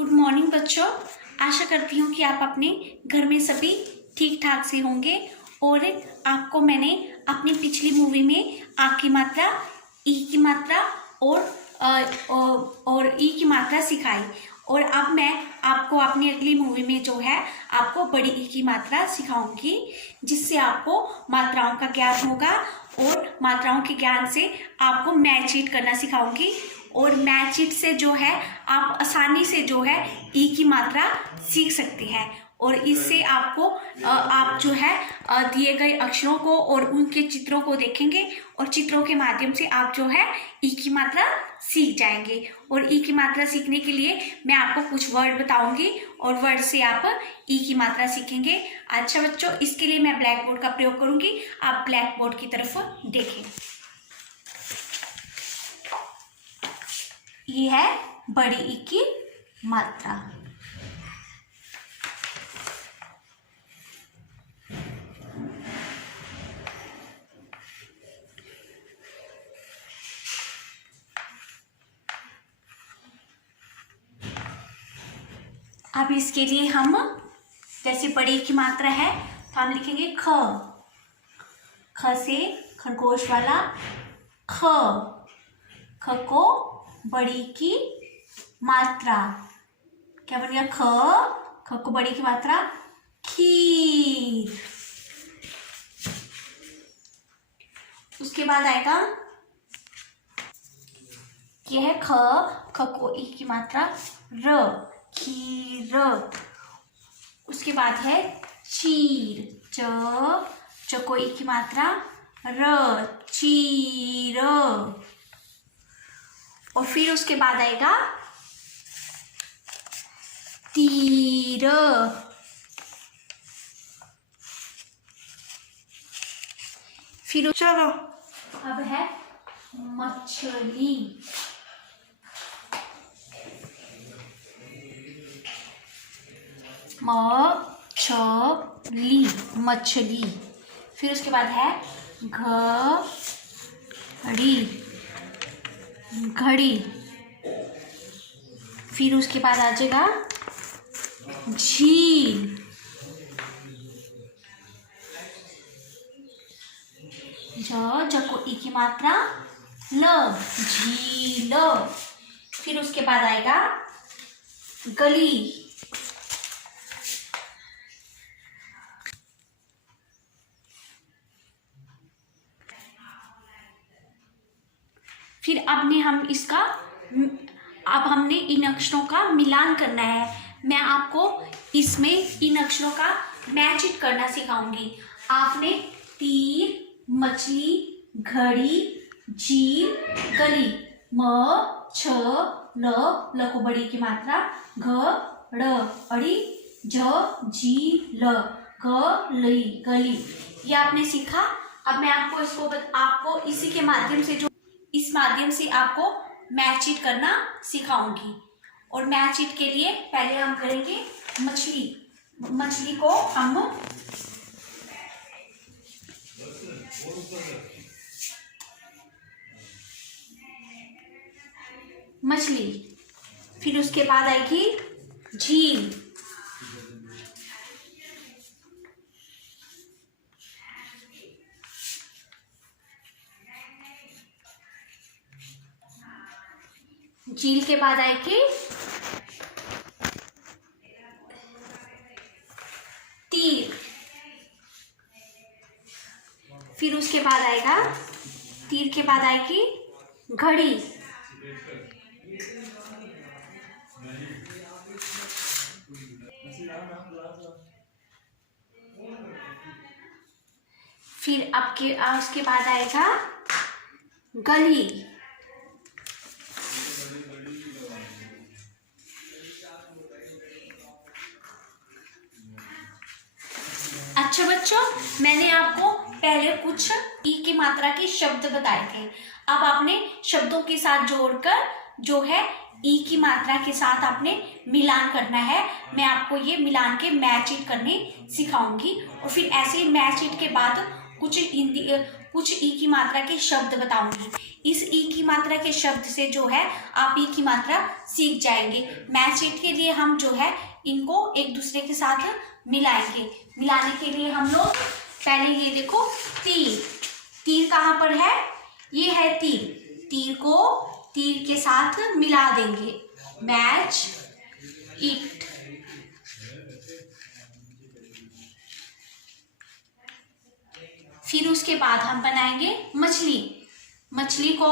Good morning बच्चों। आशा करती हूँ कि आप अपने घर में सभी ठीक ठाक से होंगे। और आपको मैंने अपनी पिछली मूवी में आ की मात्रा, ई की मात्रा और ई की मात्रा सिखाई। और अब मैं आपको अपनी अगली मूवी में जो है आपको बड़ी ई की मात्रा सिखाऊंगी, जिससे आपको मात्राओं का ज्ञान होगा। और मात्राओं के ज्ञान से आपको मैच शीट करना सिखाऊंगी। और मैच शीट से जो है आप आसानी से जो है ई की मात्रा सीख सकते हैं। और इससे आपको आप जो है दिए गए अक्षरों को और उनके चित्रों को देखेंगे और चित्रों के माध्यम से आप जो है ई की मात्रा सीख जाएंगे। और ई की मात्रा सीखने के लिए मैं आपको कुछ वर्ड बताऊंगी और वर्ड से आप ई की मात्रा सीखेंगे। अच्छा बच्चों, इसके लिए मैं ब्लैक बोर्ड का प्रयोग करूंगी। आप ब्लैक बोर्ड की तरफ देखें। ये है बड़ी ई की मात्रा। अब इसके लिए हम जैसे बड़ी की मात्रा है तो हम लिखेंगे ख। ख से खरगोश वाला ख। ख को बड़ी की मात्रा क्या बन गया? ख। ख को बड़ी की मात्रा खीर। उसके बाद आएगा यह है ख। ख को ई की मात्रा र, खीर। उसके बाद है चीर। च। च को ई की मात्रा र, चीर। और फिर उसके बाद आएगा तीर। फिर चलो अब है मछली। मछली, मछली। फिर उसके बाद है घड़ी, घड़ी। फिर उसके बाद आ जाएगा झील। ज को ई की मात्रा ल, झील। फिर उसके बाद आएगा गली। फिर अब हमने इन अक्षरों का मिलान करना है। मैं आपको इसमें इन अक्षरों का मैच इट करना सिखाऊंगी। आपने तीर, मछली, घड़ी, झील, गली। म छ ल को बड़ी की मात्रा घ ड़ अड़ी, झ झी ल गली, गली। ये आपने सीखा। अब मैं आपको इसी के माध्यम से इस माध्यम से आपको मैच इट करना सिखाऊंगी। और मैच इट के लिए पहले हम करेंगे मछली। मछली को हम मछली। फिर उसके बाद आएगी झील। झील के बाद आएगी तीर। फिर उसके बाद आएगा तीर के बाद आएगी घड़ी। फिर उसके बाद आएगा गली। अच्छा बच्चों, मैंने आपको पहले कुछ ई की मात्रा के शब्द बताए थे। अब आपने शब्दों के साथ जोड़कर जो है ई की मात्रा के साथ आपने मिलान करना है। मैं आपको ये मिलान के मैच इट करने सिखाऊंगी। और फिर ऐसे मैच इट के बाद कुछ ई की मात्रा के शब्द बताऊंगी। इस ई की मात्रा के शब्द से जो है आप ई की मात्रा सीख जाएंगे। मैच इट के लिए हम जो है इनको एक दूसरे के साथ मिलाएंगे। मिलाने के लिए हम लोग पहले ये देखो तीर, तीर कहाँ पर है, ये है तीर, तीर को तीर के साथ मिला देंगे, मैच इट। फिर उसके बाद हम बनाएंगे मछली। मछली को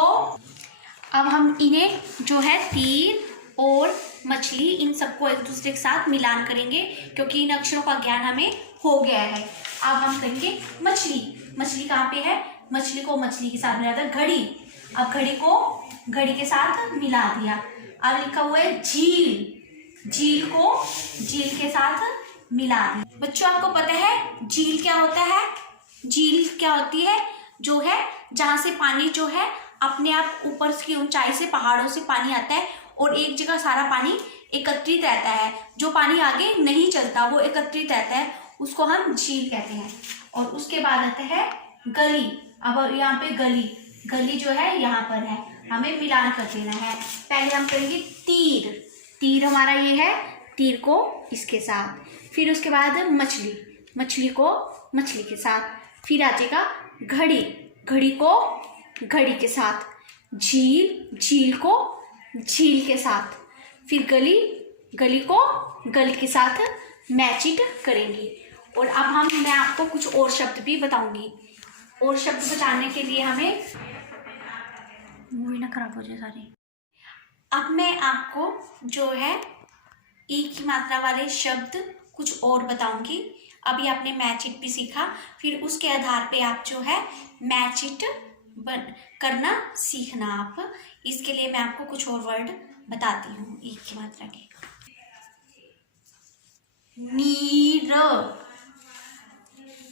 अब हम इन्हें जो है तीर और मछली इन सबको एक दूसरे के साथ मिलान करेंगे, क्योंकि इन अक्षरों का ज्ञान हमें हो गया है। अब हम करेंगे मछली। मछली कहाँ पे है, मछली को मछली के साथ मिला था घड़ी, अब घड़ी को घड़ी के साथ मिला दिया। अब लिखा हुआ है झील, झील को झील के साथ मिला दिया। बच्चों आपको पता है झील क्या होता है, झील क्या होती है, जो है जहाँ से पानी जो है अपने आप ऊपर की ऊंचाई से पहाड़ों से पानी आता है और एक जगह सारा पानी एकत्रित रहता है, जो पानी आगे नहीं चलता वो एकत्रित रहता है, उसको हम झील कहते हैं। और उसके बाद आता है गली। अब यहाँ पे गली, गली जो है यहाँ पर है, हमें मिलान कर देना है। पहले हम करेंगे तीर, तीर हमारा ये है, तीर को इसके साथ, फिर उसके बाद मछली, मछली को मछली के साथ, फिर आ जाएगा घड़ी, घड़ी को घड़ी के साथ, झील, झील को झील के साथ, फिर गली, गली को गली के साथ मैच इट करेंगे। और अब मैं आपको कुछ और शब्द भी बताऊंगी। और शब्द बताने के लिए हमें मूवी ना खराब हो जाए सारी। अब मैं आपको जो है ई की मात्रा वाले शब्द कुछ और बताऊंगी। अभी आपने मैच इट भी सीखा, फिर उसके आधार पे आप जो है मैच इट करना सीखना आप। इसके लिए मैं आपको कुछ और वर्ड बताती हूँ ई की मात्रा के। नीर,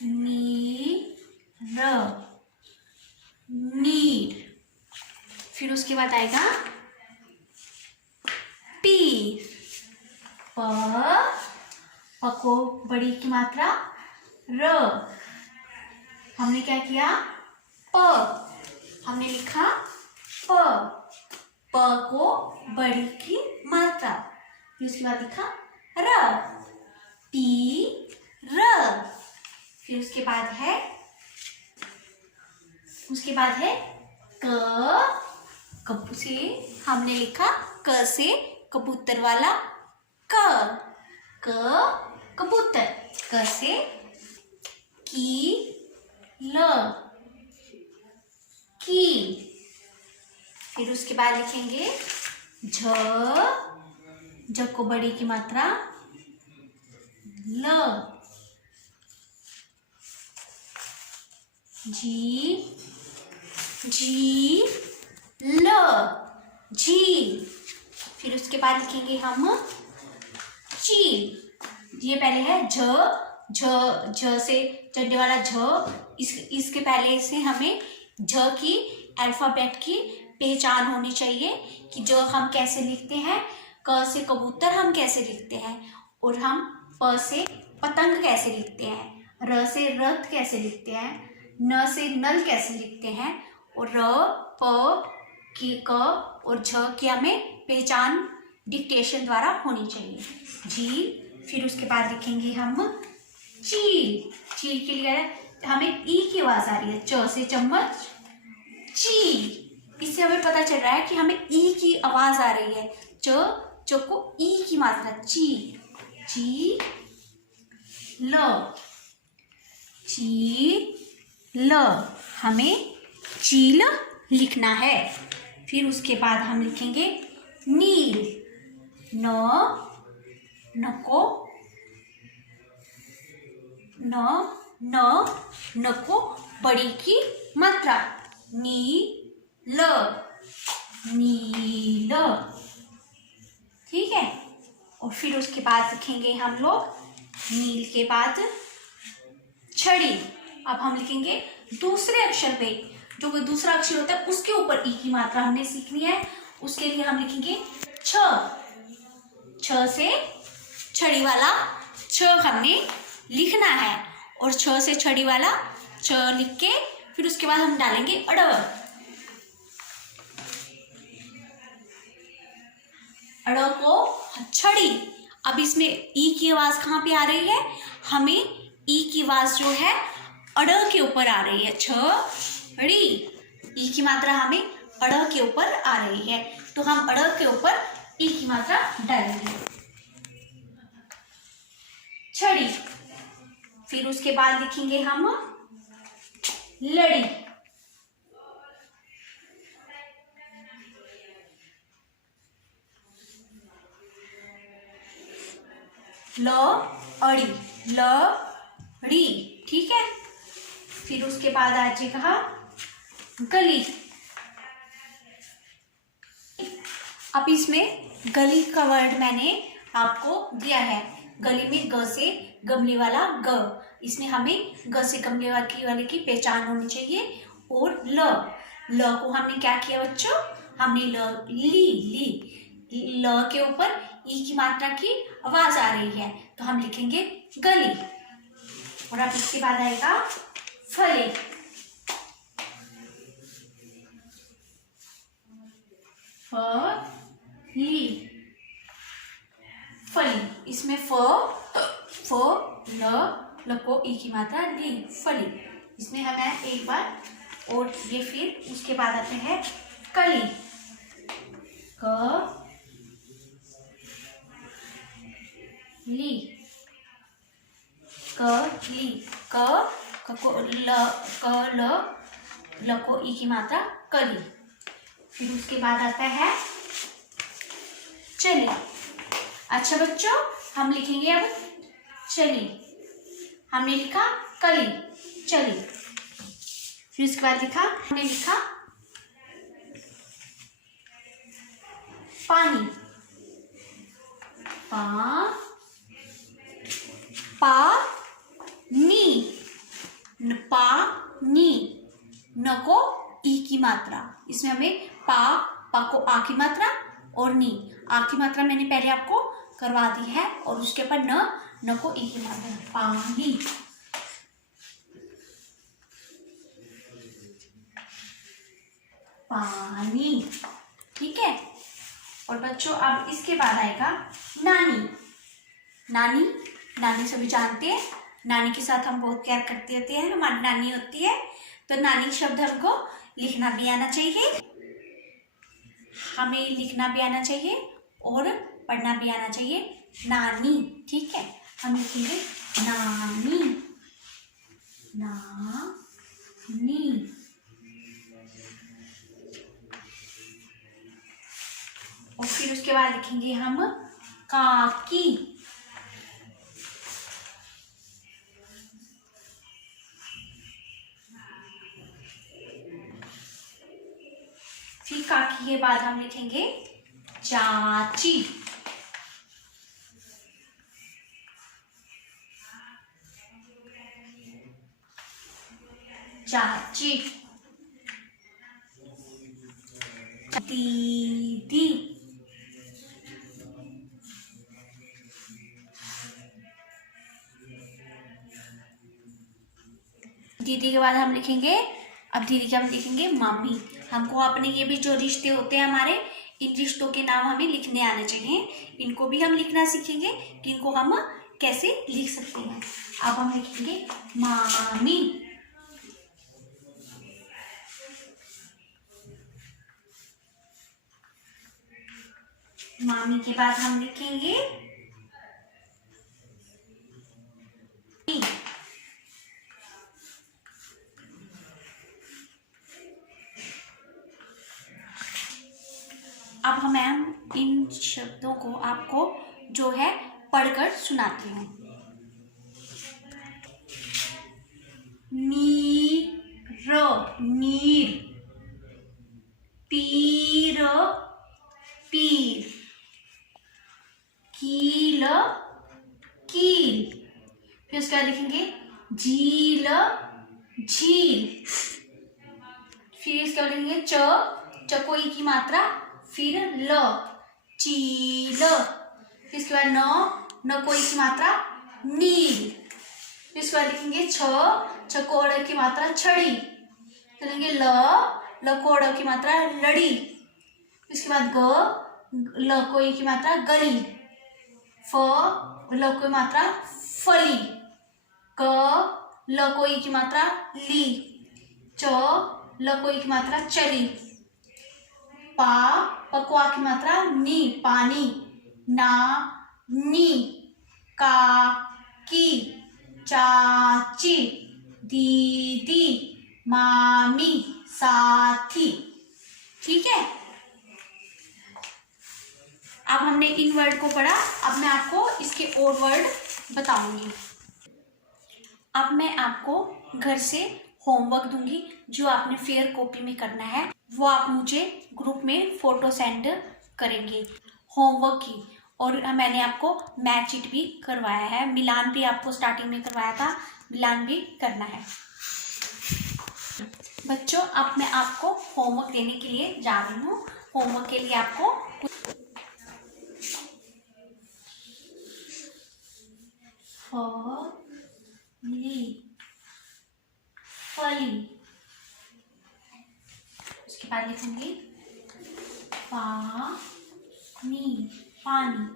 नीर, नीर, फिर उसके बाद आएगा पीर, प को बड़ी की मात्रा र, हमने क्या किया प, हमने लिखा प, प को बड़ी की मात्रा, फिर उसके बाद लिखा र, पी र, फिर उसके बाद है क, कब से हमने लिखा क से कबूतर वाला क, क कबूतर, क से की ल, की, फिर उसके बाद लिखेंगे झ, झ को बड़ी की मात्रा ल, जी, जी ल, झील, फिर उसके बाद लिखेंगे हम चील। ये पहले है झ, झ से चढ़ने वाला झ, इसके पहले से हमें झ की अल्फाबेट की पहचान होनी चाहिए कि ज हम कैसे लिखते हैं, क से कबूतर हम कैसे लिखते हैं, और हम प से पतंग कैसे लिखते हैं, र से रथ कैसे लिखते हैं, न से नल कैसे लिखते हैं, और र, प, क और झ की हमें पहचान डिक्टेशन द्वारा होनी चाहिए। झील, फिर उसके बाद लिखेंगे हम चील। चील के लिए हमें ई की आवाज आ रही है, च से चम्मच, चील। इससे हमें पता चल रहा है कि हमें ई की आवाज आ रही है, च को ई की मात्रा, ची, ची ल, ची ल, हमें चील लिखना है। फिर उसके बाद हम लिखेंगे नील, न, न को न को बड़ी की मात्रा, नील, नील, ठीक है। और फिर उसके बाद लिखेंगे हम लोग नील के बाद छड़ी। अब हम लिखेंगे दूसरे अक्षर पे, जो कोई दूसरा अक्षर होता है उसके ऊपर ई की मात्रा हमने सीखनी है। उसके लिए हम लिखेंगे छ, छ से छड़ी वाला छ हमने लिखना है, और छ से छड़ी वाला छ लिख के फिर उसके बाद हम डालेंगे अड़। अड़ को छड़ी। अब इसमें ई की आवाज कहाँ पे आ रही है? हमें ई की आवाज जो है अड़ के ऊपर आ रही है, छड़ी। ई की मात्रा हमें अड़ के ऊपर आ रही है, तो हम अड़ के ऊपर ई की मात्रा डालेंगे, छड़ी। फिर उसके बाद लिखेंगे हम लड़ी। ल अड़ी, लड़ी, ठीक है। फिर उसके बाद आ जाएगा गली। अब इसमें गली का वर्ड मैंने आपको दिया है। गली में ग से गमले वाला ग, इसमें हमें ग से गमले वाले की पहचान होनी चाहिए। और ल को हमने क्या किया बच्चों? हमने ली ल के ऊपर ई की मात्रा की आवाज आ रही है, तो हम लिखेंगे गली। और अब इसके बाद आएगा फली। फली, इसमें ल को ई की मात्रा ली, फली। इसमें हमें एक बार और ये, फिर उसके बाद आते हैं कली। ली, कली, ल को ई की मात्रा कली। फिर उसके बाद आता है चली। अच्छा बच्चों, हम लिखेंगे अब चली। हमने लिखा कली, चली। फिर उसके बाद हमने लिखा पानी। पानी, न को ई की मात्रा। इसमें हमें पा को आ की मात्रा और नी, आ की मात्रा मैंने पहले आपको करवा दी है, और उसके ऊपर न को ई की मात्रा, पानी। पानी, ठीक है। और बच्चों अब इसके बाद आएगा नानी। नानी सभी जानते हैं, नानी के साथ हम बहुत प्यार करते होते हैं, हमारी नानी होती है। तो नानी शब्द हमको लिखना भी आना चाहिए, हमें लिखना भी आना चाहिए और पढ़ना भी आना चाहिए। नानी, ठीक है। हम लिखेंगे नानी, नानी। और फिर उसके बाद लिखेंगे हम काकी। फिर काकी के बाद हम लिखेंगे चाची। चाची, दीदी, दीदी के बाद हम लिखेंगे, अब दीदी के हम लिखेंगे मामी। हमको अपने ये भी जो रिश्ते होते हैं हमारे, इन रिश्तों के नाम हमें लिखने आने चाहिए। इनको भी हम लिखना सीखेंगे कि इनको हम कैसे लिख सकते हैं। अब हम लिखेंगे मामी। मामी के बाद हम लिखेंगे अब मैं इन शब्दों को आपको जो है पढ़कर सुनाती हूँ। नीर, नीर, पीर, पीर, कील, कील। फिर उसके बाद लिखेंगे झील, झील। फिर इसके बाद लिखेंगे चकोई की मात्रा, फिर ल, चील। फिर इसके बाद न कोई की मात्रा, नील। फिर इसके बाद लिखेंगे छकोड़े की मात्रा, छड़ी। तो लेंगे ल को ड़ की मात्रा लड़ी, इसके बाद ल को ई की मात्रा गली, ल को मात्रा फली, ल को ई की मात्रा ली, ल को ई की मात्रा चली, पक्वा की मात्रा नी पानी, ना नी, काकी, चाची, दीदी, मामी, साथी। ठीक है, अब हमने इन वर्ड को पढ़ा, अब मैं आपको इसके और वर्ड बताऊंगी। अब मैं आपको घर से होमवर्क दूंगी जो आपने फेयर कॉपी में करना है, वो आप मुझे ग्रुप में फोटो सेंड करेंगे होमवर्क की। और मैंने आपको मैथ शीट भी करवाया है, मिलान भी आपको स्टार्टिंग में करवाया था, मिलान भी करना है। बच्चों, अब मैं आपको होमवर्क देने के लिए जा रही हूँ। होमवर्क के लिए आपको फली, उसके बाद लिखूंगी पानी, पानी,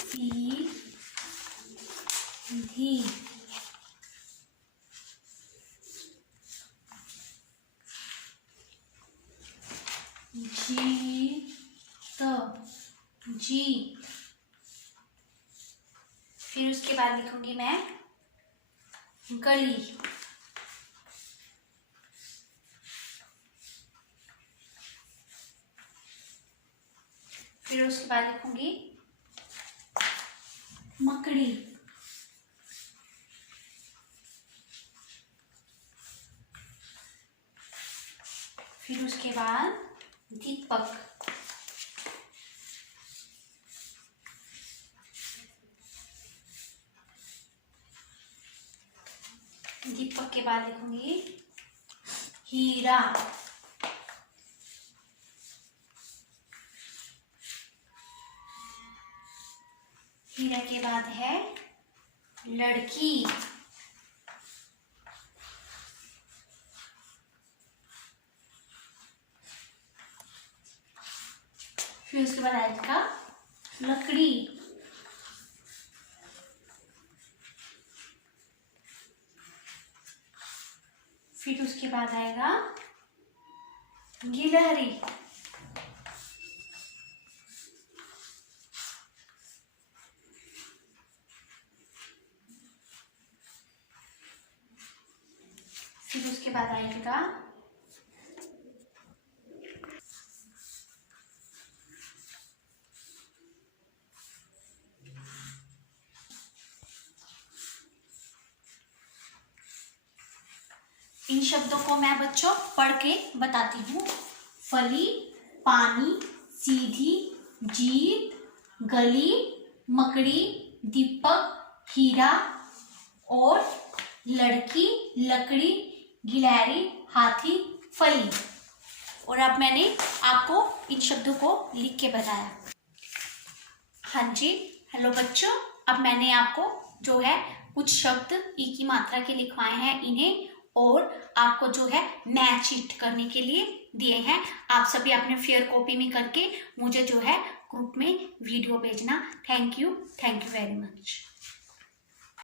सीधी, जीत, फिर उसके बाद लिखूंगी मैं गली, फिर उसके बाद लिखूंगी मकड़ी, फिर उसके बाद दीपक, दीपक के बाद लिखूंगी हीरा, हीरा के बाद है लड़की, फिर उसके बाद आएगा लकड़ी, फिर उसके बाद आएगा गिलहरी, फिर उसके बाद आएगा इन शब्दों को मैं बच्चों पढ़ के बताती हूँ। फली, पानी, सीधी, जीत, गली, मकड़ी, दीपक, हीरा और लड़की, लकड़ी, गिलहरी, हाथी, फली। और अब मैंने आपको इन शब्दों को लिख के बताया। हाँ जी, हेलो बच्चों, अब मैंने आपको जो है कुछ शब्द ई की मात्रा के लिखवाए हैं इन्हें, और आपको जो है मैथ शीट करने के लिए दिए हैं। आप सभी अपने फेयर कॉपी में करके मुझे जो है ग्रुप में वीडियो भेजना। Thank you very much.